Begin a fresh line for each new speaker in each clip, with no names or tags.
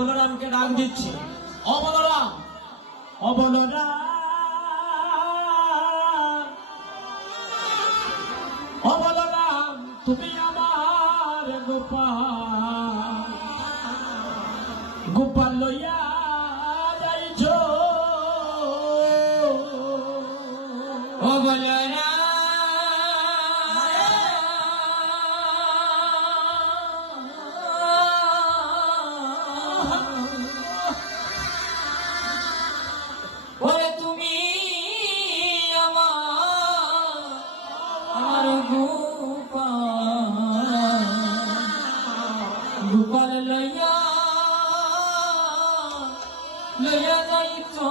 অবলরামকে ডাক দিচ্ছি। অবলরাম অবলরাম অবলরাম তুমি আমার গোপাল। গোপাল লইয়া
বল লইয়া লইয়া যাইতো।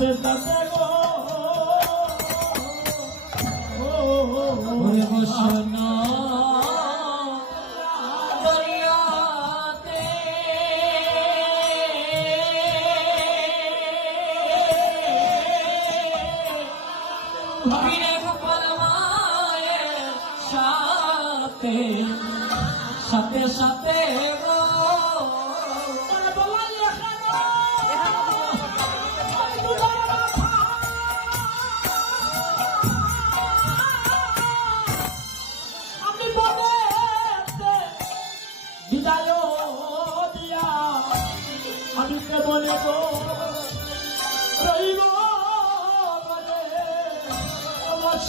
দাসে দাসে গো। ওরে
বসনা সাথে সাথে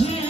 Yeah.